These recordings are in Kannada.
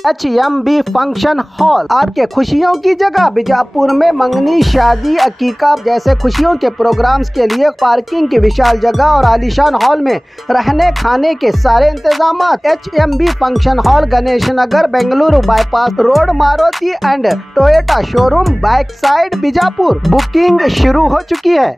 HMB फंक्शन हॉल आपके खुशियों की जगह। बीजापुर में मंगनी, शादी, अकीका जैसे खुशियों के प्रोग्राम्स के लिए पार्किंग की विशाल जगह और आलीशान हॉल में रहने खाने के सारे इंतजाम। HMB function hall, Ganesh Nagar, Bengaluru bypass road, Maruti and Toyota showroom, back side, Bijapur. Booking शुरू हो चुकी है।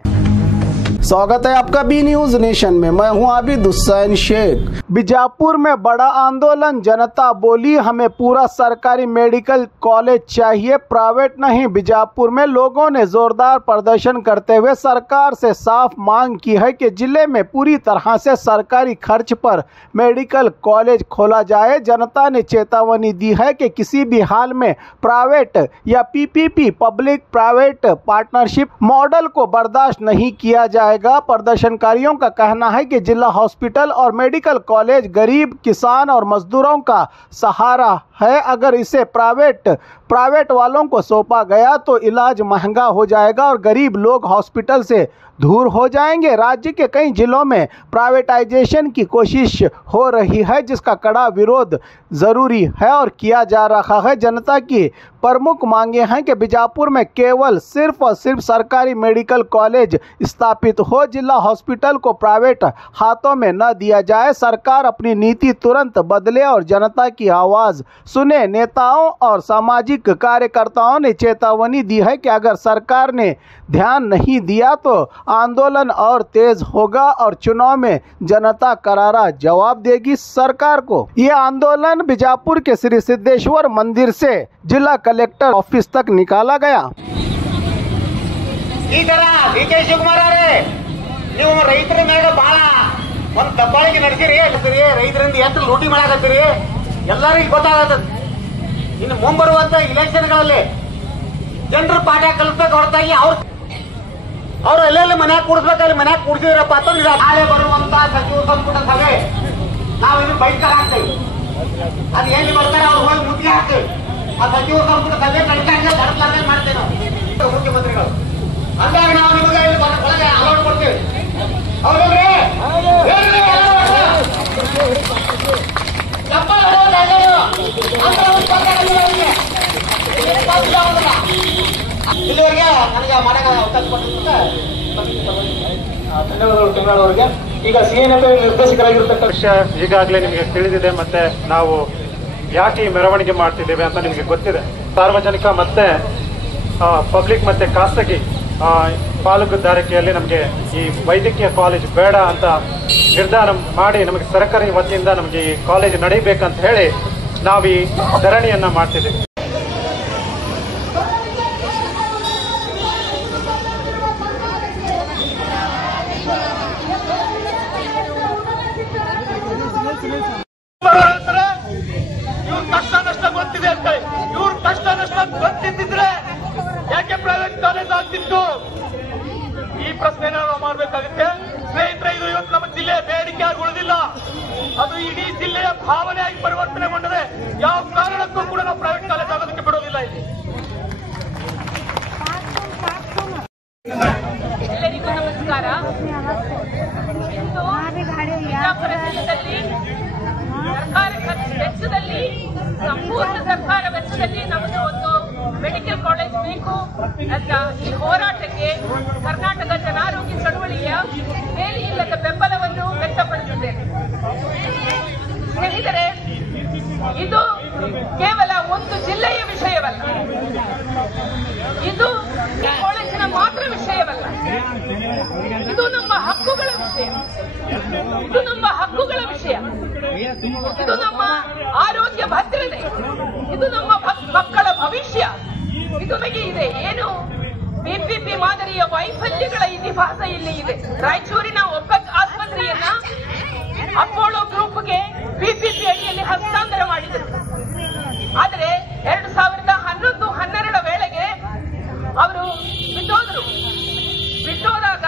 स्वागत है आपका बी न्यूज नेशन में। मैं हूं आबिद हुसैन शेख। बीजापुर में बड़ा आंदोलन, जनता बोली हमें पूरा सरकारी मेडिकल कॉलेज चाहिए, प्राइवेट नहीं। बीजापुर में लोगों ने जोरदार प्रदर्शन करते हुए सरकार से साफ मांग की है कि जिले में पूरी तरह से सरकारी खर्च पर मेडिकल कॉलेज खोला जाए। जनता ने चेतावनी दी है कि किसी भी हाल में प्राइवेट या PPP public private partnership model को बर्दाश्त नहीं किया जाएगा। प्रदर्शनकारियों का कहना है कि जिला हॉस्पिटल और मेडिकल कॉलेज गरीब, किसान और मजदूरों का सहारा है। अगर इसे प्राइवेट वालों को सौंपा गया तो इलाज महंगा हो जाएगा और गरीब लोग हॉस्पिटल से दूर हो जाएंगे। राज्य के कई जिलों में प्राइवेटाइजेशन की कोशिश हो रही है, जिसका कड़ा विरोध जरूरी है और किया जा रहा है। जनता की प्रमुख मांगे हैं कि बीजापुर में केवल सिर्फ और सिर्फ सरकारी मेडिकल कॉलेज स्थापित हो, जिला हॉस्पिटल को प्राइवेट हाथों में न दिया जाए। सरकार अपनी नीति तुरंत बदले और जनता की आवाज़ सुने। नेताओं और सामाजिक कार्यकर्ताओं ने चेतावनी दी है कि अगर सरकार ने ध्यान नहीं दिया तो आंदोलन और तेज होगा और चुनाव में जनता करारा जवाब देगी सरकार को। यह आंदोलन बीजापुर के श्री सिद्धेश्वर मंदिर से जिला कलेक्टर ऑफिस तक निकाला गया। DK ಶಿವಕುಮಾರ್ ಅವರೇ, ನೀವು ರೈತರ ಮ್ಯಾಗ ಬಹಳ ಒಂದು ದಬ್ಬಾಳಿಕೆ ನಡೆಸಿರಿ. ರೈತರಿಂದ ಎಷ್ಟು ಲೂಟಿ ಮಾಡಾಕತ್ತೀರಿ ಎಲ್ಲರಿಗೂ ಗೊತ್ತಾಗತ್ತದ. ಇನ್ನು ಮುಂಬರುವಂತ ಇಲೆಕ್ಷನ್ಗಳಲ್ಲಿ ಜನರು ಪಾಠ ಕಲಿಸ್ಬೇಕು ಹೊರತಾಗಿ ಅವ್ರು ಎಲ್ಲೆಲ್ಲಿ ಮನ್ಯಾಗ ಕೂಡಿಸ್ಬೇಕಲ್ಲಿ ಮನ್ಯಾಗ ಕೂಡಿಸಿದ್ರಪ್ಪ ಅಂತಂದ್ರೆ ನಾಳೆ ಬರುವಂತ ಸಚಿವ ಸಂಪುಟ ಸಭೆ ನಾವು ಇನ್ನು ಬಹಿಷ್ಕಾರ ಹಾಕ್ತೇವೆ. ಅದು ಎಲ್ಲಿ ಬರ್ತಾರೆ ಅವ್ರು ಹೋಗಿ ಮುತ್ತಿಗೆ ಹಾಕ್ತೇವೆ. ಆ ಸಚಿವ ಸಂಪುಟ ಸಭೆ ಕಳಿಸ್ತಾರೆ ಬಡತಲಾರ್ದಂಗೆ ಮಾಡ್ತೇವೆ ನಾವು ಮುಖ್ಯಮಂತ್ರಿಗಳು. ಹಂಗಾಗಿ ನಾವು ನಿಮಗೆ ಇಲ್ಲಿ ಒಳಗೆ ಅಲೌಟ್ ಕೊಡ್ತೇವೆ. ಹೌದಲ್ರಿ? ಇಲ್ಲಿವರೆಗೆ ನನಗೆ ಮಾಡಕ ಅವಕಾಶ ಕೊಟ್ಟಿದ್ದಕ್ಕೆ ಧನ್ಯವಾದಗಳು ತಿಂಗಳವರೆಗೆ. ಈಗ CNF ನಿರ್ದೇಶಕರಾಗಿರ್ತಕ್ಕಂಥ ವಿಷಯ ಈಗಾಗಲೇ ನಿಮಗೆ ತಿಳಿದಿದೆ. ಮತ್ತೆ ನಾವು ಯಾಕೆ ಈ ಮೆರವಣಿಗೆ ಮಾಡ್ತಿದ್ದೇವೆ ಅಂತ ನಿಮಗೆ ಗೊತ್ತಿದೆ. ಸಾರ್ವಜನಿಕ ಮತ್ತೆ ಪಬ್ಲಿಕ್ ಮತ್ತೆ ಖಾಸಗಿ ಪಾಲುದಾರಿಕೆಯಲ್ಲಿ ನಮಗೆ ಈ ವೈದ್ಯಕೀಯ ಕಾಲೇಜ್ ಬೇಡ ಅಂತ ನಿರ್ಧಾರ ಮಾಡಿ ನಮಗೆ ಸರ್ಕಾರಿ ವತಿಯಿಂದ ನಮಗೆ ಈ ಕಾಲೇಜ್ ನಡೀಬೇಕಂತ ಹೇಳಿ ನಾವು ಈ ಧರಣಿಯನ್ನ ಮಾಡ್ತಿದ್ದೀವಿ. ಇವ್ರ ಕಷ್ಟ ನಷ್ಟ ಗೊತ್ತಿದೆ ಅಂತ ಇವ್ರ ಕಷ್ಟ ನಷ್ಟ ಗೊತ್ತಿದ್ದಿದ್ರೆ ಯಾಕೆ ಪ್ರೈವೇಟ್ ಕಾಲೇಜ್ ಆಗ್ತಿತ್ತು? ಈ ಪ್ರಶ್ನೆ ನಾವು ಮಾಡಬೇಕಾಗುತ್ತೆ ಸ್ನೇಹಿತರೆ. ಇದು ಇವತ್ತು ನಮ್ಮ ಜಿಲ್ಲೆಯ ಬೇಡಿಕೆ ಆಗಿ ಉಳಿದಿಲ್ಲ, ಅದು ಇಡೀ ಜಿಲ್ಲೆಯ ಭಾವನೆಯಾಗಿ ಪರಿವರ್ತನೆಗೊಂಡರೆ ಯಾವ ಕಾರಣಕ್ಕೂ ಕೂಡ ನಾವು ಪ್ರೈವೇಟ್ ಕಾಲೇಜ್ ಆಗೋದಕ್ಕೆ ಬಿಡೋದಿಲ್ಲ. ಇಲ್ಲಿ ಎಲ್ಲರಿಗೂ ನಮಸ್ಕಾರ. ಬಿಜಾಪುರ ಜಿಲ್ಲೆಯಲ್ಲಿ ವೆಚ್ಚದಲ್ಲಿ ಸಂಪೂರ್ಣ ಸರ್ಕಾರ ವೆಚ್ಚದಲ್ಲಿ ನಮಗೆ ಒಂದು ಮೆಡಿಕಲ್ ಕಾಲೇಜ್ ಬೇಕು ಅಂತ ಈ ಹೋರಾಟಕ್ಕೆ ಕರ್ನಾಟಕ ಜನಾರೋಗ್ಯ ಚಳವಳಿಯ ಬೇಲಿ ಇಲ್ಲದ ಬೆಂಬಲವನ್ನು ವ್ಯಕ್ತಪಡಿಸಿದ್ದೇನೆ. ಸ್ನೇಹಿತರೆ, ಇದು ಕೇವಲ ಒಂದು ಜಿಲ್ಲೆಯ ವಿಷಯವಲ್ಲ, ಇದು ಕಾಲೇಜಿನ ಮಾತ್ರ ವಿಷಯವಲ್ಲ, ಇದು ನಮ್ಮ ಹಕ್ಕುಗಳ ವಿಷಯ, ಇದು ನಮ್ಮ ಹಕ್ಕುಗಳ ವಿಷಯ, ಇದು ನಮ್ಮ ಆರೋಗ್ಯ ಭದ್ರತೆ, ಇದು ನಮ್ಮ ಮಕ್ಕಳ ಭವಿಷ್ಯ. ಇದು ನಮಗೆ ಇದೆ. ಏನು PPP ಮಾದರಿಯ ವೈಫಲ್ಯಗಳ ಇತಿಹಾಸ ಇಲ್ಲಿ ಇದೆ. ರಾಯಚೂರಿನ ಒಬ್ಬಕ್ ಆಸ್ಪತ್ರೆಯನ್ನ ಅಪೋಲೋ ಗ್ರೂಪ್ಗೆ PPP ಅಡಿಯಲ್ಲಿ ಹಸ್ತಾಂತರ ಮಾಡಿದರು. ಆದರೆ 2011-12 ವೇಳೆಗೆ ಅವರು ಬಿಟ್ಟೋದಾಗ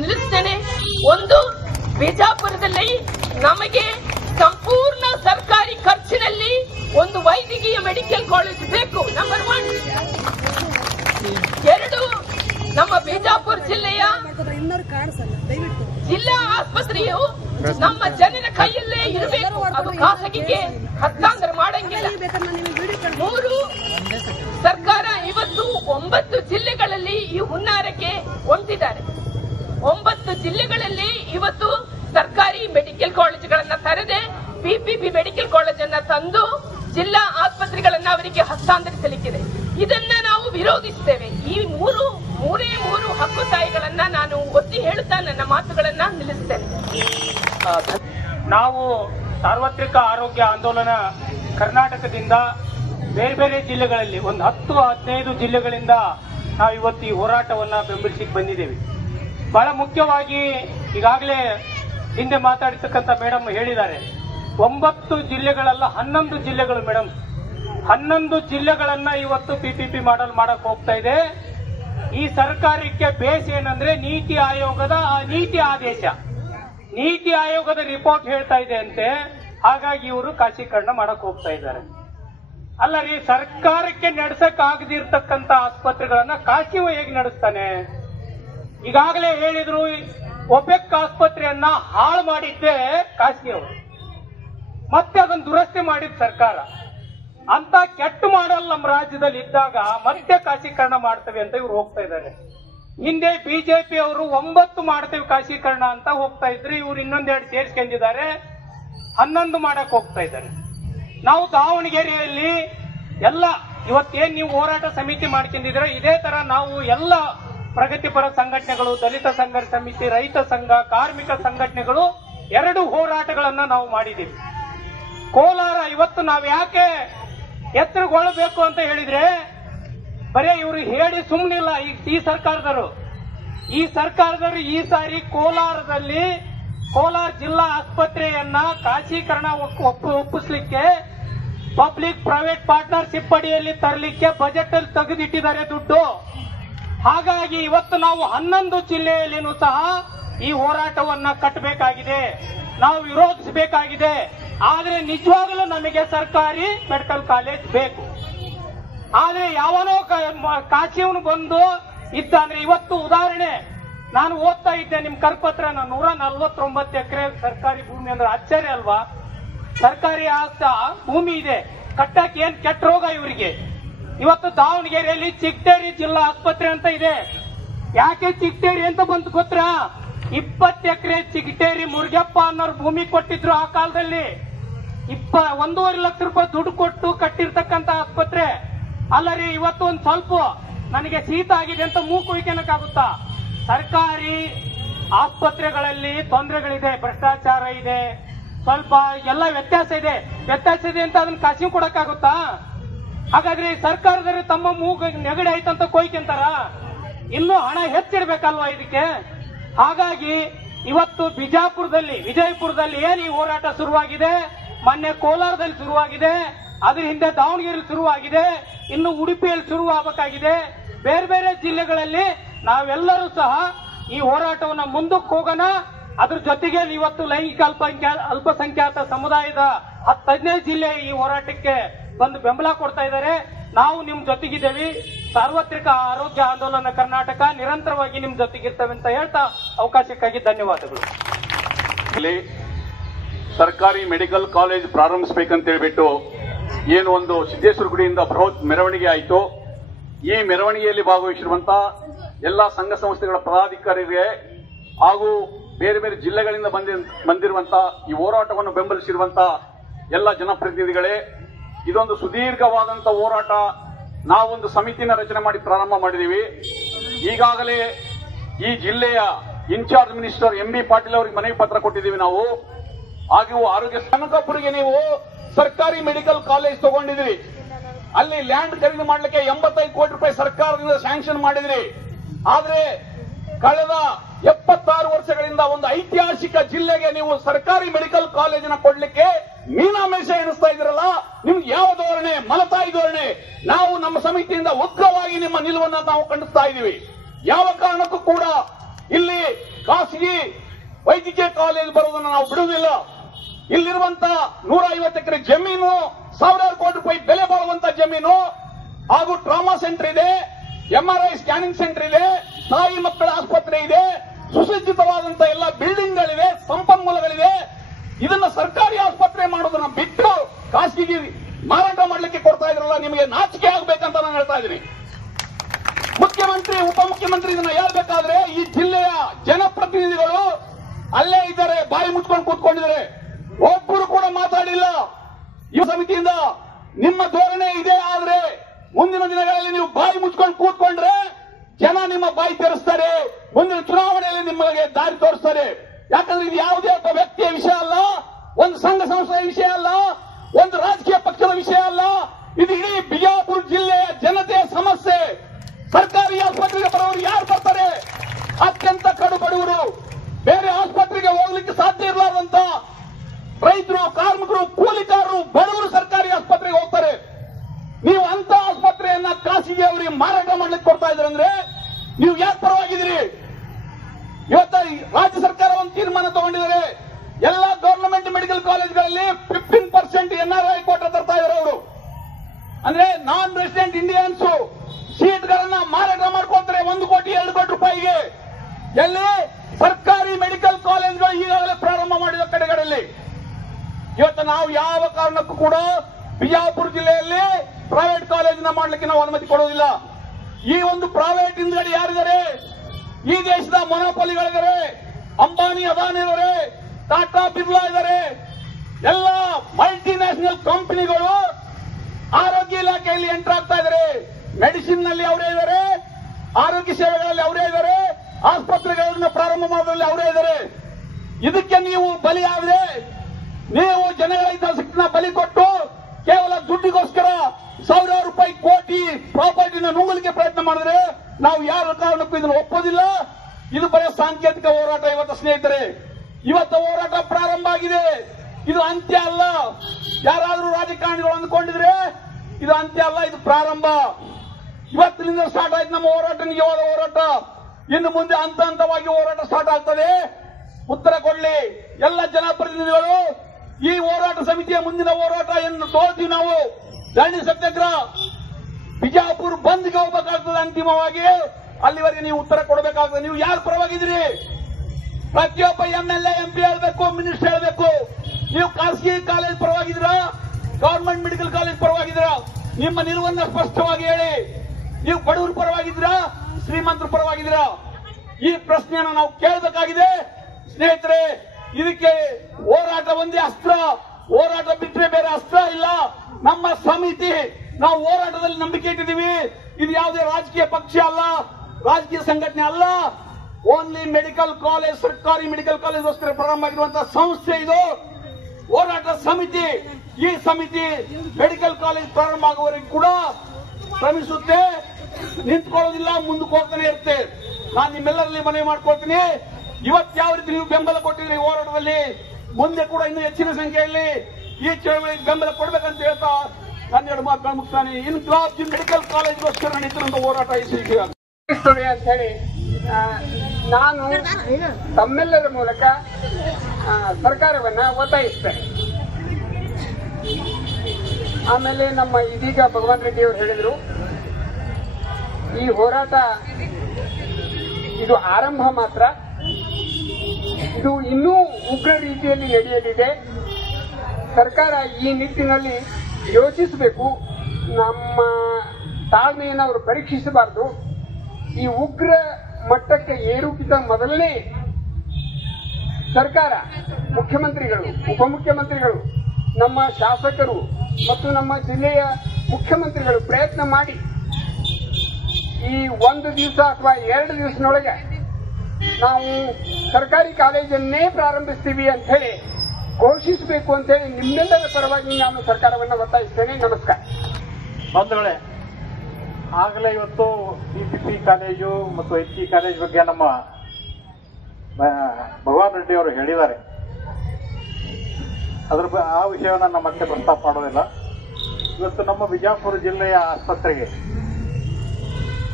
ನಿಲ್ಲಿಸ್ತೇನೆ. ಒಂದು, ಬಿಜಾಪುರದಲ್ಲಿ ನಮಗೆ ಸಂಪೂರ್ಣ ಸರ್ಕಾರಿ ಖರ್ಚಿನಲ್ಲಿ ಒಂದು ವೈದ್ಯಕೀಯ ಮೆಡಿಕಲ್ ಕಾಲೇಜ್ ಬೇಕು, ನಂಬರ್ 1. 2, ನಮ್ಮ ಬಿಜಾಪುರ ಜಿಲ್ಲೆಯ ಜಿಲ್ಲಾ ಆಸ್ಪತ್ರೆಯು ನಮ್ಮ ಜನರ ಕೈಯಲ್ಲೇ ಇರಬೇಕು, ಅದು ಖಾಸಗಿಗೆ ಹಸ್ತಾಂತರ ಮಾಡಂಗಿಲ್ಲ. ಸರ್ಕಾರ ಇವತ್ತು 9 ಜಿಲ್ಲೆಗಳಲ್ಲಿ ಈ ಹುನ್ನಾರಕ್ಕೆ ಹೊಂದಿದ್ದಾರೆ. 9 ಜಿಲ್ಲೆಗಳಲ್ಲಿ ಇವತ್ತು ಸರ್ಕಾರಿ ಮೆಡಿಕಲ್ ಕಾಲೇಜುಗಳನ್ನ ತರದೆ PPP ಮೆಡಿಕಲ್ ಕಾಲೇಜ್ ಅನ್ನ ತಂದು ಜಿಲ್ಲಾ ಆಸ್ಪತ್ರೆಗಳನ್ನ ಅವರಿಗೆ ಹಸ್ತಾಂತರಿಸಲಿಕ್ಕಿದೆ. ಇದನ್ನ ನಾವು ವಿರೋಧಿಸುತ್ತೇವೆ. ಈ ಮೂರೇ ಮೂರು ಹಕ್ಕುತಾಯಿಗಳನ್ನ ನಾನು ಒತ್ತಿ ಹೇಳುತ್ತಾ ನನ್ನ ಮಾತುಗಳನ್ನ ನಿಲ್ಲಿಸುತ್ತೇನೆ. ನಾವು ಸಾರ್ವತ್ರಿಕ ಆರೋಗ್ಯ ಆಂದೋಲನ ಕರ್ನಾಟಕದಿಂದ ಬೇರೆ ಬೇರೆ ಜಿಲ್ಲೆಗಳಲ್ಲಿ ಒಂದು 10-15 ಜಿಲ್ಲೆಗಳಿಂದ ನಾವು ಇವತ್ತು ಈ ಹೋರಾಟವನ್ನ ಬೆಂಬಲಿಸಿ ಬಂದಿದ್ದೇವೆ. ಬಹಳ ಮುಖ್ಯವಾಗಿ ಈಗಾಗಲೇ ಹಿಂದೆ ಮಾತಾಡಿರ್ತಕ್ಕಂಥ ಮೇಡಮ್ ಹೇಳಿದ್ದಾರೆ, 9 ಜಿಲ್ಲೆಗಳಲ್ಲ 11 ಜಿಲ್ಲೆಗಳು ಮೇಡಮ್. 11 ಜಿಲ್ಲೆಗಳನ್ನ ಇವತ್ತು PPP ಮಾಡಕ್ ಹೋಗ್ತಾ ಇದೆ. ಈ ಸರ್ಕಾರಕ್ಕೆ ಬೇಸ್ ಏನಂದ್ರೆ ನೀತಿ ಆಯೋಗದ ನೀತಿ ಆಯೋಗದ ರಿಪೋರ್ಟ್ ಹೇಳ್ತಾ ಇದೆ ಅಂತೆ. ಹಾಗಾಗಿ ಇವರು ಖಾಸಗೀಕರಣ ಮಾಡಕ್ ಹೋಗ್ತಾ ಇದ್ದಾರೆ. ಅಲ್ಲ ರೀ, ಸರ್ಕಾರಕ್ಕೆ ನಡೆಸಕ್ ಆಗದಿರ್ತಕ್ಕಂಥ ಆಸ್ಪತ್ರೆಗಳನ್ನ ಖಾಸಗಿ ಹೇಗೆ ನಡೆಸ್ತಾನೆ? ಈಗಾಗಲೇ ಹೇಳಿದ್ರು, ಒಬೆಕ್ ಆಸ್ಪತ್ರೆಯನ್ನ ಹಾಳು ಮಾಡಿದ್ದೆ ಖಾಸಗಿಯವರು, ಮತ್ತೆ ಅದನ್ನು ದುರಸ್ತಿ ಮಾಡಿದ ಸರ್ಕಾರ. ಅಂತ ಕೆಟ್ಟ ಮಾಡಲ್ ನಮ್ಮ ರಾಜ್ಯದಲ್ಲಿ ಇದ್ದಾಗ ಮತ್ತೆ ಖಾಸಗೀಕರಣ ಮಾಡ್ತೇವೆ ಅಂತ ಇವ್ರು ಹೋಗ್ತಾ ಇದ್ದಾರೆ. ಹಿಂದೆ ಬಿಜೆಪಿ ಅವರು 9 ಮಾಡ್ತೇವೆ ಖಾಸಗೀಕರಣ ಅಂತ ಹೋಗ್ತಾ ಇದ್ರು. ಇವ್ರು ಇನ್ನೊಂದೆರಡು ಸೇರಿಸ್ಕೊಂಡಿದ್ದಾರೆ, 11 ಮಾಡಕ್ ಹೋಗ್ತಾ ಇದ್ದಾರೆ. ನಾವು ದಾವಣಗೆರೆಯಲ್ಲಿ ಎಲ್ಲ ಇವತ್ತೇನ್ ನೀವು ಹೋರಾಟ ಸಮಿತಿ ಮಾಡ್ಕೊಂಡಿದ್ರೆ, ಇದೇ ತರ ನಾವು ಎಲ್ಲ ಪ್ರಗತಿಪರ ಸಂಘಟನೆಗಳು, ದಲಿತ ಸಂಘರ್ಷ ಸಮಿತಿ, ರೈತ ಸಂಘ, ಕಾರ್ಮಿಕ ಸಂಘಟನೆಗಳು 2 ಹೋರಾಟಗಳನ್ನ ನಾವು ಮಾಡಿದ್ದೀವಿ. ಕೋಲಾರ ಇವತ್ತು ನಾವು ಯಾಕೆ ಎತ್ತರಗೊಳ್ಳಬೇಕು ಅಂತ ಹೇಳಿದ್ರೆ, ಬರೇ ಇವರು ಹೇಳಿ ಸುಮ್ಮನಿಲ್ಲ. ಈ ಸರ್ಕಾರದವರು ಈ ಸಾರಿ ಕೋಲಾರ ಜಿಲ್ಲಾ ಆಸ್ಪತ್ರೆಯನ್ನ ಖಾಸಗೀಕರಣ ಒಪ್ಪಿಸ್ಲಿಕ್ಕೆ ಪಬ್ಲಿಕ್ ಪ್ರೈವೇಟ್ ಪಾರ್ಟ್ನರ್ಶಿಪ್ ಅಡಿಯಲ್ಲಿ ತರಲಿಕ್ಕೆ ಬಜೆಟ್ ಅಲ್ಲಿ ತೆಗೆದಿಟ್ಟಿದ್ದಾರೆ ದುಡ್ಡು. ಹಾಗಾಗಿ ಇವತ್ತು ನಾವು 11 ಜಿಲ್ಲೆಯಲ್ಲಿನೂ ಸಹ ಈ ಹೋರಾಟವನ್ನ ಕಟ್ಟಬೇಕಾಗಿದೆ, ನಾವು ವಿರೋಧಿಸಬೇಕಾಗಿದೆ. ಆದ್ರೆ ನಿಜವಾಗಲೂ ನಮಗೆ ಸರ್ಕಾರಿ ಮೆಡಿಕಲ್ ಕಾಲೇಜ್ ಬೇಕು. ಆದ್ರೆ ಯಾವನೋ ಕಾಶಿಯವನು ಬಂದು ಇದ್ದ ಅಂದ್ರೆ, ಇವತ್ತು ಉದಾಹರಣೆ ನಾನು ಓದ್ತಾ ಇದ್ದೆ ನಿಮ್ ಕರ್ಪತ್ರ, 149 ಎಕರೆ ಸರ್ಕಾರಿ ಭೂಮಿ ಅಂದ್ರೆ ಆಶ್ಚರ್ಯ ಅಲ್ವಾ? ಸರ್ಕಾರಿ ಭೂಮಿ ಇದೆ, ಕಟ್ಟಕ್ಕೆ ಏನ್ ಕೆಟ್ಟ ರೋಗ ಇವರಿಗೆ. ಇವತ್ತು ದಾವಣಗೆರೆಯಲ್ಲಿ ಚಿಗಟೇರಿ ಜಿಲ್ಲಾ ಆಸ್ಪತ್ರೆ ಅಂತ ಇದೆ. ಯಾಕೆ ಚಿಗಟೇರಿ ಅಂತ ಬಂತು ಗೊತ್ತಾ? 20 ಎಕರೆ ಚಿಗಟೇರಿ ಮುರುಗಪ್ಪ ಅನ್ನೋರು ಭೂಮಿ ಕೊಟ್ಟಿದ್ರು ಆ ಕಾಲದಲ್ಲಿ. 1.5 ಲಕ್ಷ ರೂಪಾಯಿ ದುಡ್ಡು ಕೊಟ್ಟು ಕಟ್ಟಿರ್ತಕ್ಕಂತ ಆಸ್ಪತ್ರೆ ಅಲ್ಲರಿ. ಇವತ್ತು ಒಂದು ಸ್ವಲ್ಪ ನನಗೆ ಶೀತ ಆಗಿದೆ ಅಂತ ಮೂಗು ಒಯ್ಕೊಳಕ್ಕಾಗುತ್ತಾ? ಸರ್ಕಾರಿ ಆಸ್ಪತ್ರೆಗಳಲ್ಲಿ ತೊಂದರೆಗಳಿದೆ, ಭ್ರಷ್ಟಾಚಾರ ಇದೆ, ಸ್ವಲ್ಪ ಎಲ್ಲ ವ್ಯತ್ಯಾಸ ಇದೆ ಅಂತ ಅದನ್ನ ಖಾಸಗಿ ಕೊಡಕ್ಕಾಗುತ್ತಾ? ಹಾಗಾದ್ರೆ ಸರ್ಕಾರದವರು ತಮ್ಮ ಮೂಗು ನೆಗಡಿ ಆಯ್ತಂತ ಕೊಯ್ಕೊಂತಾರ? ಇನ್ನೂ ಹಣ ಹೆಚ್ಚಿರ್ಬೇಕಲ್ವಾ ಇದಕ್ಕೆ? ಹಾಗಾಗಿ ಇವತ್ತು ವಿಜಯಪುರದಲ್ಲಿ ಏನ್ ಈ ಹೋರಾಟ ಶುರುವಾಗಿದೆ, ಮೊನ್ನೆ ಕೋಲಾರದಲ್ಲಿ ಶುರುವಾಗಿದೆ, ಅದ್ರ ಹಿಂದೆ ದಾವಣಗೆರೆಯಲ್ಲಿ ಶುರುವಾಗಿದೆ, ಇನ್ನು ಉಡುಪಿಯಲ್ಲಿ ಶುರುವಾಗಬೇಕಾಗಿದೆ. ಬೇರೆ ಬೇರೆ ಜಿಲ್ಲೆಗಳಲ್ಲಿ ನಾವೆಲ್ಲರೂ ಸಹ ಈ ಹೋರಾಟವನ್ನು ಮುಂದಕ್ಕೆ ಹೋಗೋಣ. ಅದ್ರ ಜೊತೆಗೆ ಇವತ್ತು ಲೈಂಗಿಕ ಅಲ್ಪಸಂಖ್ಯಾತ ಸಮುದಾಯದ 10-15 ಜಿಲ್ಲೆ ಈ ಹೋರಾಟಕ್ಕೆ ಬಂದು ಬೆಂಬಲ ಕೊಡ್ತಾ ಇದ್ದಾರೆ. ನಾವು ನಿಮ್ ಜೊತೆಗಿದ್ದೇವೆ. ಸಾರ್ವತ್ರಿಕ ಆರೋಗ್ಯ ಆಂದೋಲನ ಕರ್ನಾಟಕ ನಿರಂತರವಾಗಿ ನಿಮ್ ಜೊತೆಗಿರ್ತೇವೆ ಅಂತ ಹೇಳ್ತಾ ಅವಕಾಶಕ್ಕಾಗಿ ಧನ್ಯವಾದಗಳು. ಸರ್ಕಾರಿ ಮೆಡಿಕಲ್ ಕಾಲೇಜ್ ಪ್ರಾರಂಭಿಸಬೇಕಂತ ಹೇಳ್ಬಿಟ್ಟು ಏನು ಒಂದು ಸಿದ್ದೇಶ್ವರ ಗುಡಿಯಿಂದ ಬೃಹತ್ ಮೆರವಣಿಗೆ ಆಯಿತು. ಈ ಮೆರವಣಿಗೆಯಲ್ಲಿ ಭಾಗವಹಿಸಿರುವಂತಹ ಎಲ್ಲಾ ಸಂಘ ಸಂಸ್ಥೆಗಳ ಪದಾಧಿಕಾರಿಗೆ ಹಾಗೂ ಬೇರೆ ಬೇರೆ ಜಿಲ್ಲೆಗಳಿಂದ ಬಂದಿರುವಂತಹ ಈ ಹೋರಾಟವನ್ನು ಬೆಂಬಲಿಸಿರುವಂತಹ ಎಲ್ಲ ಜನಪ್ರತಿನಿಧಿಗಳೇ, ಇದೊಂದು ಸುದೀರ್ಘವಾದಂತಹ ಹೋರಾಟ. ನಾವೊಂದು ಸಮಿತಿನ ರಚನೆ ಮಾಡಿ ಪ್ರಾರಂಭ ಮಾಡಿದೀವಿ. ಈಗಾಗಲೇ ಈ ಜಿಲ್ಲೆಯ ಇನ್ಚಾರ್ಜ್ ಮಿನಿಸ್ಟರ್ MB ಪಾಟೀಲ್ ಅವರಿಗೆ ಮನವಿ ಪತ್ರ ಕೊಟ್ಟಿದ್ದೀವಿ ನಾವು. ಹಾಗೂ ಆರೋಗ್ಯ ಕನಕಪುರಿಗೆ ನೀವು ಸರ್ಕಾರಿ ಮೆಡಿಕಲ್ ಕಾಲೇಜ್ ತಗೊಂಡಿದ್ರಿ, ಅಲ್ಲಿ ಲ್ಯಾಂಡ್ ಖರೀದಿ ಮಾಡಲಿಕ್ಕೆ 85 ಕೋಟಿ ರೂಪಾಯಿ ಸರ್ಕಾರದಿಂದ ಸ್ಯಾಂಕ್ಷನ್ ಮಾಡಿದ್ರಿ. ಆದ್ರೆ ಕಳೆದ 76 ವರ್ಷಗಳಿಂದ ಒಂದು ಐತಿಹಾಸಿಕ ಜಿಲ್ಲೆಗೆ ನೀವು ಸರ್ಕಾರಿ ಮೆಡಿಕಲ್ ಕಾಲೇಜಿನ ಕೊಡ್ಲಿಕ್ಕೆ ಮೀನಾಮೇಷ ಎಣಿಸ್ತಾ ಇದ್ರಲ್ಲ, ನಿಮ್ಗೆ ಯಾವ ಧೋರಣೆ, ಮಲತಾಯಿ ಧೋರಣೆ? ನಾವು ನಮ್ಮ ಸಮಿತಿಯಿಂದ ಉಗ್ರವಾಗಿ ನಿಮ್ಮ ನಿಲುವನ್ನ ನಾವು ಖಂಡಿಸ್ತಾ ಇದ್ದೀವಿ. ಯಾವ ಕಾರಣಕ್ಕೂ ಕೂಡ ಇಲ್ಲಿ ಖಾಸಗಿ ವೈದ್ಯಕೀಯ ಕಾಲೇಜ್ ಬರುವುದನ್ನು ನಾವು ಬಿಡುವುದಿಲ್ಲ. ಇಲ್ಲಿರುವಂತ 150 ಎಕರೆ ಜಮೀನು, 1000 ಕೋಟಿ ರೂಪಾಯಿ ಬೆಲೆ ಬಾಳುವಂತ ಜಮೀನು, ಹಾಗೂ ಟ್ರಾಮಾ ಸೆಂಟರ್ ಇದೆ, MRI ಸ್ಕ್ಯಾನಿಂಗ್ ಸೆಂಟರ್ ಇದೆ, ತಾಯಿ ಮಕ್ಕಳ ಆಸ್ಪತ್ರೆ ಇದೆ, ಸುಸಜ್ಜಿತವಾದಂತಹ ಎಲ್ಲ ಬಿಲ್ಡಿಂಗ್ಗಳಿವೆ, ಸಂಪನ್ಮೂಲಗಳಿವೆ. ಇದನ್ನ ಸರ್ಕಾರಿ ಆಸ್ಪತ್ರೆ ಮಾಡೋದನ್ನ ಬಿಟ್ಟು ಖಾಸಗಿ ಮಾರಾಟ ಮಾಡ್ಲಿಕ್ಕೆ ಕೊಡ್ತಾ ಇದ್ರಲ್ಲ, ನಿಮಗೆ ನಾಚಿಕೆ ಆಗ್ಬೇಕಂತ ನಾನು ಹೇಳ್ತಾ ಇದ್ದೀನಿ. ಮುಖ್ಯಮಂತ್ರಿ ಉಪಮುಖ್ಯಮಂತ್ರಿ ಇದನ್ನ ಹೇಳ್ಬೇಕಾದ್ರೆ ಈ ಜಿಲ್ಲೆಯ ಜನಪ್ರತಿನಿಧಿಗಳು ಅಲ್ಲೇ ಇದ್ದಾರೆ, ಬಾಯಿ ಮುಚ್ಕೊಂಡು ಕೂತ್ಕೊಂಡಿದ್ದಾರೆ, ಒಬ್ಬರು ಕೂಡ ಮಾತಾಡಿಲ್ಲ. ಯುವ ಸಮಿತಿಯಿಂದ ನಿಮ್ಮ ಧೋರಣೆ ಇದೆ, ಆದ್ರೆ ಮುಂದಿನ ದಿನಗಳಲ್ಲಿ ನೀವು ಬಾಯಿ ಮುಚ್ಕೊಂಡು ಕೂತ್ಕೊಂಡ್ರೆ ಜನ ನಿಮ್ಮ ಬಾಯಿ ತೆರೆಸ್ತಾರೆ, ಮುಂದಿನ ಚುನಾವಣೆಯಲ್ಲಿ ನಿಮಗೆ ದಾರಿ ತೋರಿಸ್ತಾರೆ. ಯಾಕಂದ್ರೆ ಇದು ಯಾವುದೇ ಒಬ್ಬ ವ್ಯಕ್ತಿಯ ವಿಷಯ ಅಲ್ಲ, ಒಂದು ಸಂಘ ಸಂಸ್ಥೆಯ ವಿಷಯ ಅಲ್ಲ, ಒಂದು ರಾಜಕೀಯ ಪಕ್ಷದ ವಿಷಯ ಅಲ್ಲ, ಇದು ಇಡೀ ಬಿಜಾಪುರ ಜಿಲ್ಲೆಯ ಜನತೆಯ ಸಮಸ್ಯೆ. ಸರ್ಕಾರಿ ಆಸ್ಪತ್ರೆಗೆ ಬರೋರು ಯಾರು ಬರ್ತಾರೆ? ಅತ್ಯಂತ ಕಡು ಬಡವರು, ಬೇರೆ ಆಸ್ಪತ್ರೆಗೆ ಹೋಗ್ಲಿಕ್ಕೆ ಸಾಧ್ಯ ಇರಲಾರ್ದಂತ ರೈತರು, ಕಾರ್ಮಿಕರು, ಕೂಲಿಕಾರರು, ಬಡವರು ಸರ್ಕಾರಿ ಆಸ್ಪತ್ರೆಗೆ ಹೋಗ್ತಾರೆ. ನೀವು ಅಂತ ಆಸ್ಪತ್ರೆಯನ್ನ ಖಾಸಗಿ ಅವರಿಗೆ ಮಾರಾಟ ಮಾಡ್ಲಿಕ್ಕೆ ಕೊಡ್ತಾ ಇದ್ರಂದ್ರೆ ನೀವು ಯಾಕೆ ಪರವಾಗಿದ್ರಿ? ಇವತ್ತ ರಾಜ್ಯ ಸರ್ಕಾರ ಒಂದು ತೀರ್ಮಾನ ತಗೊಂಡಿದ್ದಾರೆ, ಎಲ್ಲ ಗವರ್ನಮೆಂಟ್ ಮೆಡಿಕಲ್ ಕಾಲೇಜ್ಗಳಲ್ಲಿ 15% NRI ಕೋಟ ತರ್ತಾ ಇದ್ದಾರೆ ಅವರು. ಅಂದ್ರೆ ನಾನ್ ರೆಸಿಡೆಂಟ್ ಇಂಡಿಯನ್ಸ್ ಸೀಟ್ಗಳನ್ನ ಮಾರಾಟ ಮಾಡ್ಕೊಳ್ತಾರೆ 1 ಕೋಟಿ 2 ಕೋಟಿ ರೂಪಾಯಿಗೆ. ಎಲ್ಲಿ? ಸರ್ಕಾರಿ ಮೆಡಿಕಲ್ ಕಾಲೇಜ್ಗಳು ಈಗಾಗಲೇ ಪ್ರಾರಂಭ ಮಾಡಿದ ಕಡೆಗಳಲ್ಲಿ. ಇವತ್ತು ನಾವು ಯಾವ ಕಾರಣಕ್ಕೂ ಕೂಡ ಬಿಜಾಪುರ ಜಿಲ್ಲೆಯಲ್ಲಿ ಪ್ರೈವೇಟ್ ಕಾಲೇಜನ್ನ ಮಾಡಲಿಕ್ಕೆ ನಾವು ಅನುಮತಿ ಕೊಡೋದಿಲ್ಲ. ಈ ಒಂದು ಪ್ರೈವೇಟ್ ಹಿಂದ್ಗಡೆ ಯಾರಿದ್ದಾರೆ? ಈ ದೇಶದ ಮೊನೋಪಲಿಗಳಿದ್ದಾರೆ, ಅಂಬಾನಿ ಅದಾನಿ ಇದ್ದಾರೆ, ಟಾಟಾ ಬಿರ್ಲಾ ಇದ್ದಾರೆ, ಎಲ್ಲ ಮಲ್ಟಿ ನ್ಯಾಷನಲ್ ಕಂಪನಿಗಳು ಆರೋಗ್ಯ ಇಲಾಖೆಯಲ್ಲಿ ಎಂಟರ್ ಆಗ್ತಾ ಇದ್ದಾರೆ. ಮೆಡಿಸಿನ್ ನಲ್ಲಿ ಅವರೇ ಇದ್ದಾರೆ, ಆರೋಗ್ಯ ಸೇವೆಗಳಲ್ಲಿ ಅವರೇ ಇದ್ದಾರೆ, ಆಸ್ಪತ್ರೆಗಳನ್ನ ಪ್ರಾರಂಭ ಮಾಡೋದ್ರಲ್ಲಿ ಅವರೇ ಇದ್ದಾರೆ. ಇದಕ್ಕೆ ನೀವು ಬಲಿಯಾದ್ರೆ, ನೀವು ಜನಗಳ ಹಿತಾಸಕ್ತಿನ ಬಲಿ ಕೊಟ್ಟು ಕೇವಲ ದುಡ್ಡಿಗೋಸ್ಕರ ಸಾವಿರಾರು ರೂಪಾಯಿ ಕೋಟಿ ಪ್ರಾಪರ್ಟಿನ ನುಂಗಲಿಕ್ಕೆ ಪ್ರಯತ್ನ ಮಾಡಿದ್ರೆ ನಾವು ಯಾರ ಕಾರಣಕ್ಕೂ ಇದನ್ನು ಒಪ್ಪೋದಿಲ್ಲ. ಇದು ಬರೀ ಸಾಂಕೇತಿಕ ಹೋರಾಟ. ಇವತ್ತು ಸ್ನೇಹಿತರೆ, ಇವತ್ತು ಹೋರಾಟ ಪ್ರಾರಂಭ ಆಗಿದೆ, ಇದು ಅಂತ್ಯ ಅಲ್ಲ. ಯಾರಾದರೂ ರಾಜಕಾರಣಿಗಳು ಅಂದ್ಕೊಂಡಿದ್ರೆ ಇದು ಅಂತ್ಯ ಅಲ್ಲ, ಇದು ಪ್ರಾರಂಭ. ಇವತ್ತಿನಿಂದ ಸ್ಟಾರ್ಟ್ ಆಯ್ತು ನಮ್ಮ ಹೋರಾಟ, ನಿಜವಾದ ಹೋರಾಟ. ಇನ್ನು ಮುಂದೆ ಹಂತ ಹಂತವಾಗಿ ಹೋರಾಟ ಸ್ಟಾರ್ಟ್ ಆಗ್ತದೆ. ಉತ್ತರ ಕೊಡ್ಲಿ ಎಲ್ಲ ಜನಪ್ರತಿನಿಧಿಗಳು. ಈ ಹೋರಾಟ ಸಮಿತಿಯ ಮುಂದಿನ ಹೋರಾಟ ಎಂದು ತೋರ್ತೀವಿ ನಾವು. ದಂಡಿ ಸತ್ಯಾಗ್ರಹ, ಬಿಜಾಪುರ ಬಂದ್ಗೆ ಹೋಗಬೇಕಾಗ್ತದೆ. ಅಂತಿಮವಾಗಿ ಅಲ್ಲಿವರೆಗೆ ನೀವು ಉತ್ತರ ಕೊಡಬೇಕಾಗ್ತದೆ. ನೀವು ಯಾರು ಪರವಾಗಿದ್ದೀರಿ? ಪ್ರತಿಯೊಬ್ಬ MLA MP ಹೇಳ್ಬೇಕು, ಮಿನಿಸ್ಟರ್ ಹೇಳ್ಬೇಕು. ನೀವು ಖಾಸಗಿ ಕಾಲೇಜ್ ಪರವಾಗಿದ್ದೀರಾ, ಗವರ್ಮೆಂಟ್ ಮೆಡಿಕಲ್ ಕಾಲೇಜ್ ಪರವಾಗಿದ್ದೀರಾ? ನಿಮ್ಮ ನಿಲುವನ್ನ ಸ್ಪಷ್ಟವಾಗಿ ಹೇಳಿ. ನೀವು ಬಡವರ ಪರವಾಗಿದ್ದೀರಾ, ಶ್ರೀಮಂತರ ಪರವಾಗಿದ್ದೀರಾ? ಈ ಪ್ರಶ್ನೆಯನ್ನು ನಾವು ಕೇಳಬೇಕಾಗಿದೆ ಸ್ನೇಹಿತರೆ. ಇದಕ್ಕೆ ಹೋರಾಟ ಒಂದೇ ಅಸ್ತ್ರ, ಹೋರಾಟ ಬಿಟ್ಟರೆ ಬೇರೆ ಅಸ್ತ್ರ ಇಲ್ಲ. ನಮ್ಮ ಸಮಿತಿ ನಾವು ಹೋರಾಟದಲ್ಲಿ ನಂಬಿಕೆ ಇಟ್ಟಿದ್ದೀವಿ. ಇದು ಯಾವುದೇ ರಾಜಕೀಯ ಪಕ್ಷ ಅಲ್ಲ, ರಾಜಕೀಯ ಸಂಘಟನೆ ಅಲ್ಲ. ಓನ್ಲಿ ಮೆಡಿಕಲ್ ಕಾಲೇಜ್, ಸರ್ಕಾರಿ ಮೆಡಿಕಲ್ ಕಾಲೇಜ್ಗೋಸ್ಕರ ಪ್ರಾರಂಭ ಆಗಿರುವಂತಹ ಸಂಸ್ಥೆ ಇದು, ಹೋರಾಟ ಸಮಿತಿ. ಈ ಸಮಿತಿ ಮೆಡಿಕಲ್ ಕಾಲೇಜ್ ಪ್ರಾರಂಭ ಆಗುವವರೆಗೂ ಕೂಡ ಶ್ರಮಿಸುತ್ತೆ, ನಿಂತ್ಕೊಳ್ಳೋದಿಲ್ಲ, ಮುಂದಕ್ಕೆ ಹೋಗ್ತಾನೆ ಇರುತ್ತೆ. ನಾನು ನಿಮ್ಮೆಲ್ಲರಲ್ಲಿ ಮನವಿ ಮಾಡ್ಕೊಳ್ತೀನಿ, ಇವತ್ತು ಯಾವ ರೀತಿ ನೀವು ಬೆಂಬಲ ಕೊಟ್ಟಿದ್ರಿ ಹೋರಾಟದಲ್ಲಿ, ಮುಂದೆ ಕೂಡ ಇನ್ನೂ ಹೆಚ್ಚಿನ ಸಂಖ್ಯೆಯಲ್ಲಿ ಈ ಚಳವಳಿಗೆ ಬೆಂಬಲ ಕೊಡಬೇಕಂತ ಹೇಳ್ತಾ ನನ್ನ 2 ಮಾತುಗಳು ಮುಗಿಸ್ತಾನೆ. ಇನ್ಕ್ಲಾಬ್ ಮೆಡಿಕಲ್ ಕಾಲೇಜ್ಗೋಸ್ಕರ ನಡೀತಿರುವಂತ ಹೋರಾಟ ಅಂತ ಹೇಳಿ ನಾನು ತಮ್ಮೆಲ್ಲರ ಮೂಲಕ ಸರ್ಕಾರವನ್ನ ಒತ್ತಾಯಿಸ್ತೇನೆ. ಆಮೇಲೆ ನಮ್ಮ ಇದೀಗ ಭಗವಾನ್ ರೆಡ್ಡಿ ಅವರು ಹೇಳಿದ್ರು, ಈ ಹೋರಾಟ ಇದು ಆರಂಭ ಮಾತ್ರ, ಇದು ಇನ್ನೂ ಉಗ್ರ ರೀತಿಯಲ್ಲಿ ನಡೆಯಲಿದೆ. ಸರ್ಕಾರ ಈ ನಿಟ್ಟಿನಲ್ಲಿ ಯೋಚಿಸಬೇಕು. ನಮ್ಮ ತಾಳ್ಮೆಯನ್ನು ಅವರು ಪರೀಕ್ಷಿಸಬಾರದು. ಈ ಉಗ್ರ ಮಟ್ಟಕ್ಕೆ ಏರುಕಿದ ಮೊದಲನೇ ಸರ್ಕಾರ, ಮುಖ್ಯಮಂತ್ರಿಗಳು, ಉಪಮುಖ್ಯಮಂತ್ರಿಗಳು, ನಮ್ಮ ಶಾಸಕರು ಮತ್ತು ನಮ್ಮ ಜಿಲ್ಲೆಯ ಮುಖ್ಯಮಂತ್ರಿಗಳು ಪ್ರಯತ್ನ ಮಾಡಿ ಈ 1 ದಿವಸ ಅಥವಾ 2 ದಿವಸದೊಳಗೆ ನಾವು ಸರ್ಕಾರಿ ಕಾಲೇಜನ್ನೇ ಪ್ರಾರಂಭಿಸ್ತೀವಿ ಅಂತ ಹೇಳಿ ಘೋಷಿಸಬೇಕು ಅಂತ ಹೇಳಿ ನಿಮ್ಮೆಲ್ಲರ ಪರವಾಗಿ ನಾನು ಸರ್ಕಾರವನ್ನು ಒತ್ತಾಯಿಸ್ತೇನೆ. ನಮಸ್ಕಾರ. ಬಂಧುಗಳೇ, ಆಗಲೇ ಇವತ್ತು DPP ಕಾಲೇಜು ಮತ್ತು HE ಕಾಲೇಜ್ ಬಗ್ಗೆ ನಮ್ಮ ಭಗವಾನ್ ರೆಡ್ಡಿ ಅವರು ಹೇಳಿದ್ದಾರೆ. ಆ ವಿಷಯವನ್ನು ನಾನು ಮತ್ತೆ ಪ್ರಸ್ತಾಪ ಮಾಡೋದಿಲ್ಲ. ಇವತ್ತು ನಮ್ಮ ಬಿಜಾಪುರ ಜಿಲ್ಲೆಯ ಆಸ್ಪತ್ರೆಗೆ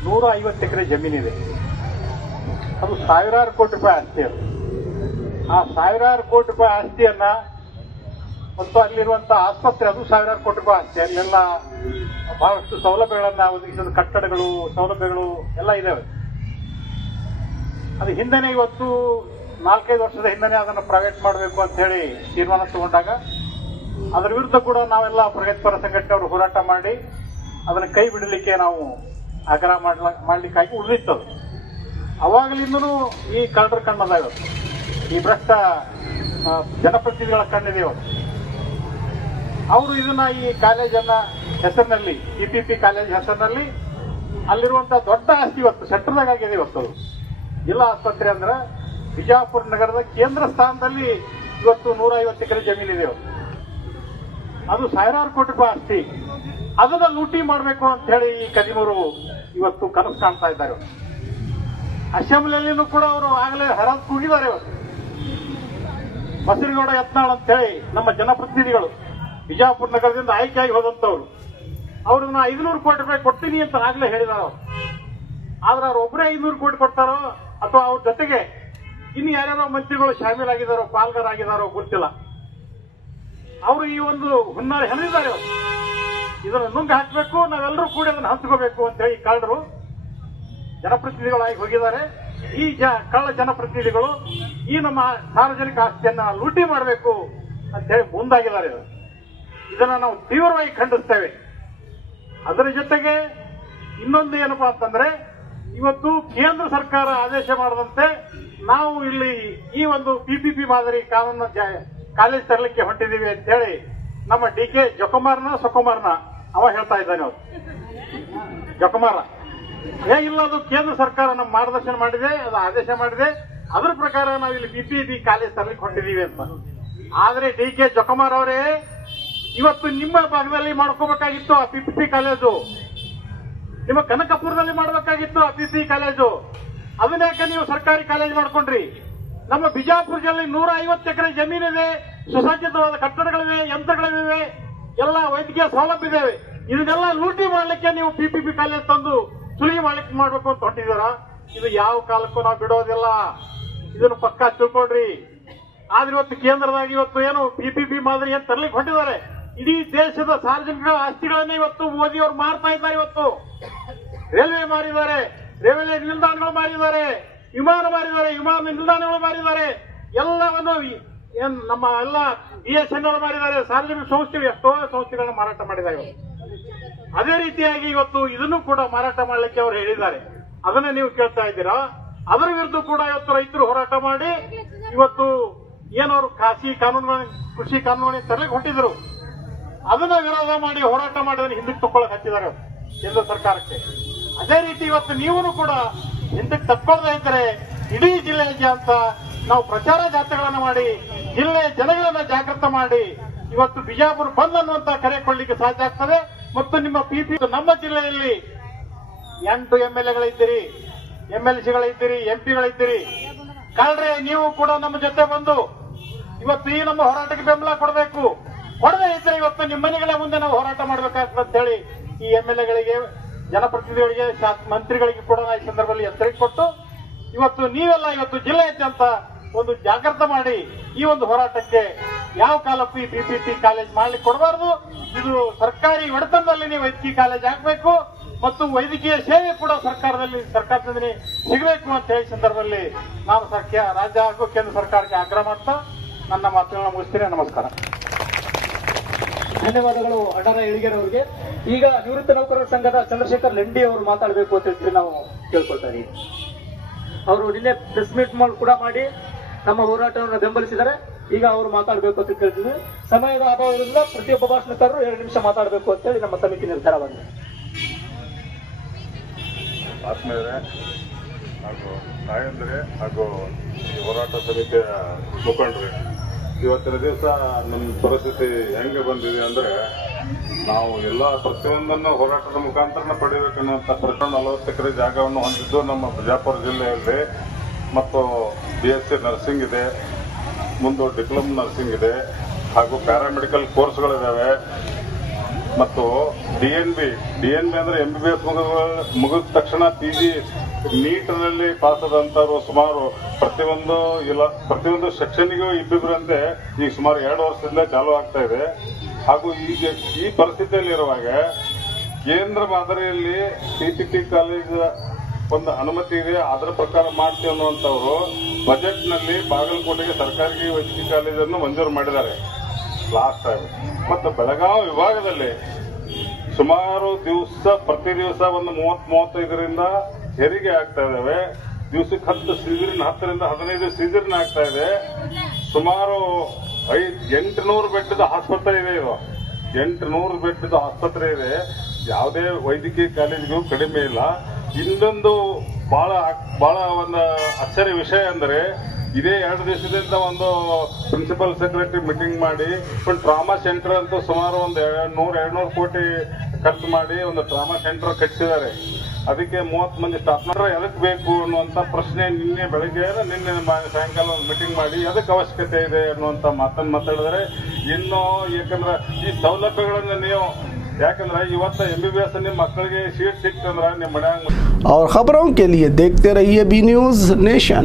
150 ಎಕರೆ ಜಮೀನಿದೆ. ಅದು ಸಾವಿರಾರು ಕೋಟಿ ರೂಪಾಯಿ ಆಸ್ತಿ. ಅದು ಆ ಸಾವಿರಾರು ಕೋಟಿ ರೂಪಾಯಿ ಆಸ್ತಿಯನ್ನ ಮತ್ತು ಅಲ್ಲಿರುವಂತಹ ಆಸ್ಪತ್ರೆ, ಅದು ಸಾವಿರಾರು ಕೋಟಿ ರೂಪಾಯಿ ಆಸ್ತಿ. ಅಲ್ಲೆಲ್ಲ ಬಹಳಷ್ಟು ಸೌಲಭ್ಯಗಳನ್ನ ಒದಗಿಸಿದ ಕಟ್ಟಡಗಳು, ಸೌಲಭ್ಯಗಳು ಎಲ್ಲ ಇದಾವೆ. ಅದು ಹಿಂದೆನೆ ಇವತ್ತು 4-5 ವರ್ಷದ ಹಿಂದೆನೆ ಅದನ್ನು ಪ್ರೈವೇಟ್ ಮಾಡಬೇಕು ಅಂತ ಹೇಳಿ ತೀರ್ಮಾನ ತಗೊಂಡಾಗ ಅದರ ವಿರುದ್ಧ ಕೂಡ ನಾವೆಲ್ಲ ಪ್ರಗತಿಪರ ಸಂಘಟನೆಯವರು ಹೋರಾಟ ಮಾಡಿ ಅದನ್ನು ಕೈ ಬಿಡಲಿಕ್ಕೆ ನಾವು ಆಗ್ರಹ ಮಾಡ್ಲಿಕ್ಕಾಗಿ ಉಳಿದಿತ್ತು. ಅವಾಗಲಿಂದನೂ ಈ ಕಳ್ಳರ ಕಣ್ಣದ ಇವತ್ತು, ಈ ಭ್ರಷ್ಟ ಜನಪ್ರತಿನಿಧಿಗಳ ಕಣ್ಣಿದೆ ಇವತ್ತು. ಅವರು ಇದನ್ನ ಈ ಕಾಲೇಜನ್ನ ಹೆಸರಿನಲ್ಲಿ PPP ಕಾಲೇಜ್ ಹೆಸರಿನಲ್ಲಿ ಅಲ್ಲಿರುವಂತಹ ದೊಡ್ಡ ಆಸ್ತಿ ಇವತ್ತು ಸೆಂಟ್ರದಾಗ ಆಗಿದೆ. ಇವತ್ತು ಜಿಲ್ಲಾ ಆಸ್ಪತ್ರೆ ಅಂದ್ರೆ ಬಿಜಾಪುರ ನಗರದ ಕೇಂದ್ರ ಸ್ಥಾನದಲ್ಲಿ ಇವತ್ತು 150 ಎಕರೆ ಜಮೀನಿದೆ ಇವತ್ತು. ಅದು ಸಾವಿರಾರು ಕೋಟಿ ರೂಪಾಯಿ ಆಸ್ತಿ. ಅದನ್ನ ಲೂಟಿ ಮಾಡಬೇಕು ಅಂತ ಹೇಳಿ ಈ ಕದಿಮರು ಇವತ್ತು ಕನಸು ಕಾಣ್ತಾ ಇದ್ದಾರೆ. ಅಸೆಂಬ್ಲಿಯಲ್ಲಿನೂ ಕೂಡ ಅವರು ಆಗಲೇ ಹರಾಜು ಕೂಗಿದ್ದಾರೆ. ಇವತ್ತು ಬಸರಿಗೌಡ ಯತ್ನಾಳ್ ಅಂತ ಹೇಳಿ ನಮ್ಮ ಜನಪ್ರತಿನಿಧಿಗಳು ಬಿಜಾಪುರ ನಗರದಿಂದ ಆಯ್ಕೆಯಾಗಿ ಹೋದಂತವ್ರು, ಅವ್ರನ್ನ 500 ಕೋಟಿ ರೂಪಾಯಿ ಕೊಡ್ತೀನಿ ಅಂತ ಆಗ್ಲೇ ಹೇಳಿದಾರ. ಆದ್ರೆ ಅವ್ರು ಒಬ್ಬರೇ 500 ಕೋಟಿ ಕೊಡ್ತಾರೋ ಅಥವಾ ಅವ್ರ ಜೊತೆಗೆ ಇನ್ನು ಯಾರ್ಯಾರೋ ಮಂತ್ರಿಗಳು ಶಾಮೀಲಾಗಿದ್ದಾರೋ ಪಾಲ್ಗಾರಾಗಿದ್ದಾರೋ ಗೊತ್ತಿಲ್ಲ. ಅವರು ಈ ಒಂದು ಹುನ್ನಾರ ಹೆಣೆದಿದ್ದಾರೆ. ಇದನ್ನು ನುಂಗ ಹಾಕಬೇಕು, ನಾವೆಲ್ಲರೂ ಕೂಡ ಅದನ್ನು ಹಂಚ್ಕೋಬೇಕು ಅಂತ ಹೇಳಿ ಕಳ್ಳರು ಜನಪ್ರತಿನಿಧಿಗಳಾಗಿ ಹೋಗಿದ್ದಾರೆ. ಈ ಕಳ್ಳ ಜನಪ್ರತಿನಿಧಿಗಳು ಈ ನಮ್ಮ ಸಾರ್ವಜನಿಕ ಆಸ್ತಿಯನ್ನ ಲೂಟಿ ಮಾಡಬೇಕು ಅಂತ ಹೇಳಿ ಮುಂದಾಗಿದ್ದಾರೆ. ಇದನ್ನ ನಾವು ತೀವ್ರವಾಗಿ ಖಂಡಿಸ್ತೇವೆ. ಅದರ ಜೊತೆಗೆ ಇನ್ನೊಂದು ಏನಪ್ಪಾ ಅಂತಂದ್ರೆ, ಇವತ್ತು ಕೇಂದ್ರ ಸರ್ಕಾರ ಆದೇಶ ಮಾಡದಂತೆ ನಾವು ಇಲ್ಲಿ ಈ ಒಂದು PPP ಮಾದರಿ ಕಾನೂನು ಕಾಲೇಜ್ ತರಲಿಕ್ಕೆ ಹೊಂಟಿದ್ದೀವಿ ಅಂತ ಹೇಳಿ ನಮ್ಮ DK ಜೊಕುಮಾರ್ನ ಅವ ಹೇಳ್ತಾ ಇದ್ದಾನೆ. ಅವ್ರು ಜೊಕುಮಾರ ಇಲ್ಲ, ಅದು ಕೇಂದ್ರ ಸರ್ಕಾರ ನಮ್ಮ ಮಾರ್ಗದರ್ಶನ ಮಾಡಿದೆ, ಅದು ಆದೇಶ ಮಾಡಿದೆ, ಅದರ ಪ್ರಕಾರ ನಾವು ಇಲ್ಲಿ PPP ಕಾಲೇಜ್ ತರಲಿಕ್ಕೆ ಹೊಂಟಿದ್ದೀವಿ ಅಂತ. ಆದ್ರೆ DK ಜೊಕುಮಾರ್ ಅವರೇ, ಇವತ್ತು ನಿಮ್ಮ ಭಾಗದಲ್ಲಿ ಮಾಡ್ಕೋಬೇಕಾಗಿತ್ತು ಆ PPP ಕಾಲೇಜು, ನಿಮ್ಮ ಕನಕಪುರದಲ್ಲಿ ಮಾಡಬೇಕಾಗಿತ್ತು ಆ PPP ಕಾಲೇಜು. ಅದನ್ಯಾಕೆ ನೀವು ಸರ್ಕಾರಿ ಕಾಲೇಜ್ ಮಾಡ್ಕೊಂಡ್ರಿ? ನಮ್ಮ ಬಿಜಾಪುರ ಜಿಲ್ಲೆ 150 ಎಕರೆ ಜಮೀನಿದೆ, ಸುಸಜ್ಜಿತವಾದ ಕಟ್ಟಡಗಳಿವೆ, ಯಂತ್ರಗಳಿವೆ, ಎಲ್ಲ ವೈದ್ಯಕೀಯ ಸೌಲಭ್ಯ ಇದಾವೆ. ಇದನ್ನೆಲ್ಲ ಲೂಟಿ ಮಾಡ್ಲಿಕ್ಕೆ ನೀವು PPP ಕಾಲೇಜ್ ತಂದು ಸುಲಿಗೆ ಮಾಡ್ಬೇಕು ಅಂತ ಹೊಂಟಿದ್ದೀರ. ಇದು ಯಾವ ಕಾಲಕ್ಕೂ ನಾವು ಬಿಡೋದಿಲ್ಲ, ಇದನ್ನು ಪಕ್ಕಾ ತಿಳ್ಕೊಳ್ರಿ. ಆದ್ರೆ ಇವತ್ತು ಕೇಂದ್ರದಾಗ ಇವತ್ತು ಏನು PPP ಮಾದರಿ ಏನ್ ತರ್ಲಿಕ್ಕೆ ಹೊಂಟಿದ್ದಾರೆ, ಇಡೀ ದೇಶದ ಸಾರ್ವಜನಿಕ ಆಸ್ತಿಗಳನ್ನ ಇವತ್ತು ಮೋದಿ ಅವರು ಮಾರ್ತಾ ಇದ್ದಾರೆ. ಇವತ್ತು ರೈಲ್ವೆ ಮಾರಿದ್ದಾರೆ, ರೈಲ್ವೆ ನಿಲ್ದಾಣಗಳು ಮಾರಿದ್ದಾರೆ, ವಿಮಾನ ಮಾರಿದ್ದಾರೆ, ವಿಮಾನ ನಿಲ್ದಾಣಗಳು ಮಾರಿದ್ದಾರೆ, ಎಲ್ಲವನ್ನು ನಮ್ಮ ಎಲ್ಲ BSNL ಮಾರಿದ್ದಾರೆ, ಸಾರ್ವಜನಿಕ ಸಂಸ್ಥೆಗಳು ಎಷ್ಟೋ ಸಂಸ್ಥೆಗಳನ್ನ ಮಾರಾಟ ಮಾಡಿದ್ದಾರೆ. ಅದೇ ರೀತಿಯಾಗಿ ಇವತ್ತು ಇದನ್ನು ಕೂಡ ಮಾರಾಟ ಮಾಡಲಿಕ್ಕೆ ಅವರು ಹೇಳಿದ್ದಾರೆ. ಅದನ್ನ ನೀವು ಕೇಳ್ತಾ ಇದ್ದೀರಾ. ಅದರ ವಿರುದ್ಧ ಕೂಡ ಇವತ್ತು ರೈತರು ಹೋರಾಟ ಮಾಡಿ ಇವತ್ತು ಏನವರು ಖಾಸಗಿ ಕಾನೂನುಗಳನ್ನ ಕೃಷಿ ಕಾನೂನುಗಳನ್ನ ತರಲಿಕ್ಕೆ ಹೊಂಟಿದ್ರು, ಅದನ್ನ ವಿರೋಧ ಮಾಡಿ ಹೋರಾಟ ಮಾಡಿ ಅದನ್ನು ಹಿಂದಕ್ಕೆ ತಗೊಳ್ಳಕ್ ಹಚ್ಚಿದ್ದಾರೆ ಕೇಂದ್ರ ಸರ್ಕಾರಕ್ಕೆ. ಅದೇ ರೀತಿ ಇವತ್ತು ನೀವು ಕೂಡ ಹಿಂದಕ್ಕೆ ತಕ್ಕೊಳ್ತಾ ಇದ್ದಾರೆ. ಇಡೀ ಜಿಲ್ಲೆಯಾದ್ಯಂತ ನಾವು ಪ್ರಚಾರ ಜಾಥಾಗಳನ್ನು ಮಾಡಿ ಜಿಲ್ಲೆಯ ಜನಗಳನ್ನ ಜಾಗೃತ ಮಾಡಿ ಇವತ್ತು ಬಿಜಾಪುರ ಬಂದ್ ಅನ್ನುವಂತ ಕರೆ ಕೊಡ್ಲಿಕ್ಕೆ ಸಾಧ್ಯ ಆಗ್ತದೆ. ಮತ್ತು ನಿಮ್ಮ PPP ನಮ್ಮ ಜಿಲ್ಲೆಯಲ್ಲಿ 8 MLAಗಳಿದ್ದೀರಿ, MLCಗಳಿದ್ದೀರಿ, MP ಗಳಿದ್ದೀರಿ. ಕಳ್ರೆ ನೀವು ಕೂಡ ನಮ್ಮ ಜೊತೆ ಬಂದು ಇವತ್ತು ಈ ನಮ್ಮ ಹೋರಾಟಕ್ಕೆ ಬೆಂಬಲ ಕೊಡಬೇಕು. ಕೊಡದೇ ಇದ್ರೆ ಇವತ್ತು ನಿಮ್ಮ ಮನೆಗಳ ಮುಂದೆ ನಾವು ಹೋರಾಟ ಮಾಡಬೇಕಾಗ್ತದೆ ಅಂತ ಹೇಳಿ ಈ MLAಗಳಿಗೆ, ಜನಪ್ರತಿನಿಧಿಗಳಿಗೆ, ಮಂತ್ರಿಗಳಿಗೆ ಕೂಡ ಈ ಸಂದರ್ಭದಲ್ಲಿ ಎಚ್ಚರಿಕೆ ಕೊಟ್ಟು ಇವತ್ತು ನೀವೆಲ್ಲ ಇವತ್ತು ಜಿಲ್ಲೆಯಾದ್ಯಂತ ಒಂದು ಜಾಗೃತ ಮಾಡಿ ಈ ಒಂದು ಹೋರಾಟಕ್ಕೆ ಯಾವ ಕಾಲಕ್ಕೂ ಈ PPP ಕಾಲೇಜ್ ಮಾಡ್ಲಿಕ್ಕೆ ಕೊಡಬಾರದು. ಇದು ಸರ್ಕಾರಿ ಒಡೆತನದಲ್ಲಿ ನೀವು ವೈದ್ಯಕೀಯ ಕಾಲೇಜ್ ಆಗಬೇಕು ಮತ್ತು ವೈದ್ಯಕೀಯ ಸೇವೆ ಕೂಡ ಸರ್ಕಾರದಿಂದ ಸಿಗಬೇಕು ಅಂತ ಹೇಳಿ ಸಂದರ್ಭದಲ್ಲಿ ನಾನು ರಾಜ್ಯ ಹಾಗೂ ಕೇಂದ್ರ ಸರ್ಕಾರಕ್ಕೆ ಆಗ್ರಹ ಮಾಡ್ತಾ ನನ್ನ ಮಾತುಗಳನ್ನ ಮುಗಿಸ್ತೀನಿ. ನಮಸ್ಕಾರ. ಧನ್ಯವಾದಗಳು ಅಣ್ಣಾರ ಇಳಿಗೆರೆ ಅವರಿಗೆ. ಈಗ ನಿವೃತ್ತ ನೌಕರರ ಸಂಘದ ಚಂದ್ರಶೇಖರ್ ಲೆಂಡಿ ಅವರು ಮಾತಾಡಬೇಕು ಅಂತ ಹೇಳಿ ನಾವು ಕೇಳ್ಕೊಳ್ತಾ ಇದ್ದೀವಿ. ಅವರು ನಿನ್ನೆ ಪ್ರೆಸ್ ಮೀಟ್ ಕೂಡ ಮಾಡಿ ನಮ್ಮ ಹೋರಾಟವನ್ನು ಬೆಂಬಲಿಸಿದ್ದಾರೆ. ಈಗ ಅವರು ಮಾತಾಡಬೇಕು ಅಂತ ಕೇಳ್ತೀವಿ. ಸಮಯದ ಅಭಾವದಿಂದ ಪ್ರತಿಯೊಬ್ಬ ಭಾಷಣಕಾರರು 2 ನಿಮಿಷ ಮಾತಾಡಬೇಕು ಅಂತ ಹೇಳಿ ನಮ್ಮ ಸಮಿತಿ ನಿರ್ಧಾರವಾಗಿದೆ. ಆತ್ಮೀಯರೇ ಹಾಗೂ ತಾಯಂದ್ರೆ ಹಾಗೂ ಈ ಹೋರಾಟ ಸಮಿತಿಯ ಮುಖಂಡರು, ಇವತ್ತಿನ ದಿವಸ ನಮ್ಮ ಪರಿಸ್ಥಿತಿ ಹೆಂಗೆ ಬಂದಿದೆ ಅಂದ್ರೆ, ನಾವು ಎಲ್ಲ ಪ್ರತಿಯೊಂದನ್ನು ಹೋರಾಟದ ಮುಖಾಂತರ ಪಡಿಬೇಕನ್ನುವಂತ ಪ್ರಕರಣ 40 ಎಕರೆ ಜಾಗವನ್ನು ಹೊಂದಿದ್ದು ನಮ್ಮ ಬಿಜಾಪುರ ಜಿಲ್ಲೆಯಲ್ಲಿ. ಮತ್ತು BSc ನರ್ಸಿಂಗ್ ಇದೆ, ಮುಂದೆ ಡಿಪ್ಲೊಮಾ ನರ್ಸಿಂಗ್ ಇದೆ, ಹಾಗೂ ಪ್ಯಾರಾಮೆಡಿಕಲ್ ಕೋರ್ಸ್ಗಳಿದಾವೆ. ಮತ್ತು DNB ಅಂದ್ರೆ MBBS ಮುಗಿದ ತಕ್ಷಣ PG ನೀಟ್ನಲ್ಲಿ ಪಾಸ್ ಆದಂತವರು ಸುಮಾರು ಪ್ರತಿಯೊಂದು ಸೆಕ್ಷನ್ಗೂ ಇಬ್ಬಿಬ್ಬರಂತೆ ಈಗ ಸುಮಾರು 2 ವರ್ಷದಿಂದ ಚಾಲೂ ಆಗ್ತಾ ಇದೆ. ಹಾಗೂ ಈಗ ಈ ಪರಿಸ್ಥಿತಿಯಲ್ಲಿ ಇರುವಾಗ ಕೇಂದ್ರ ಮಾದರಿಯಲ್ಲಿ PPP ಕಾಲೇಜ್ ಒಂದು ಅನುಮತಿ ಇದೆ, ಅದರ ಪ್ರಕಾರ ಮಾಡ್ತೀವಿ ಅನ್ನುವಂಥವ್ರು ಬಜೆಟ್ನಲ್ಲಿ ಬಾಗಲಕೋಟೆಗೆ ಸರ್ಕಾರಿ ವೈದ್ಯಕೀಯ ಕಾಲೇಜನ್ನು ಮಂಜೂರು ಮಾಡಿದ್ದಾರೆ. Last time. ಮತ್ತು ಬೆಳಗಾವಿ ವಿಭಾಗದಲ್ಲಿ ಸುಮಾರು ದಿವಸ ಪ್ರತಿ ದಿವಸ ಒಂದು 30-35ರಿಂದ ಹೆರಿಗೆ ಆಗ್ತಾ ಇದಾವೆ. ದಿವಸಕ್ಕೆ 10ರಿಂದ 15 ಸಿಜರಿನ್ ಆಗ್ತಾ ಇದೆ. ಸುಮಾರು 800 ಬೆಡ್ದ ಆಸ್ಪತ್ರೆ ಇದೆ. ಇದು 800 ಬೆಡ್ದ ಆಸ್ಪತ್ರೆ ಇದೆ. ಯಾವುದೇ ವೈದ್ಯಕೀಯ ಕಾಲೇಜಿಗೂ ಕಡಿಮೆ ಇಲ್ಲ. ಇನ್ನೊಂದು ಬಹಳ ಒಂದು ಆಶ್ಚರ್ಯ ವಿಷಯ ಅಂದರೆ, ಇದೇ 2 ದಿವಸದಿಂದ ಒಂದು ಪ್ರಿನ್ಸಿಪಲ್ ಸೆಕ್ರೆಟರಿ ಮೀಟಿಂಗ್ ಮಾಡಿ ಒಂದು ಟ್ರಾಮಾ ಸೆಂಟರ್ ಅಂತ ಸುಮಾರು ಒಂದು 100-200 ಕೋಟಿ ಖರ್ಚು ಮಾಡಿ ಒಂದು ಟ್ರಾಮಾ ಸೆಂಟರ್ ಕಟ್ಟಿಸಿದ್ದಾರೆ. ಅದಕ್ಕೆ 30 ಮಂದಿ ಸ್ಟಾಫ್ ಎದಕ್ಕೆ ಬೇಕು ಅನ್ನುವಂತ ಪ್ರಶ್ನೆ ನಿನ್ನೆ ಸಾಯಂಕಾಲ ಒಂದು ಮೀಟಿಂಗ್ ಮಾಡಿ ಅದಕ್ಕೆ ಅವಶ್ಯಕತೆ ಇದೆ ಅನ್ನುವಂತ ಮಾತನ್ನು ಮಾತಾಡಿದರೆ, ಇನ್ನು ಯಾಕಂದ್ರೆ ಈ ಸೌಲಭ್ಯಗಳನ್ನ ನೀವು ಯಾಕಂದ್ರೆ ಇವತ್ತು MBBS ನಿಮ್ಮ ಮಕ್ಕಳಿಗೆ ಸೀಟ್ ಸಿಕ್ತಂದ್ರೆ ನಿಮ್ಮ ಮನ್ಯಾಗ. और खबरों के लिए देखते रहिए बी न्यूज़ नेशन।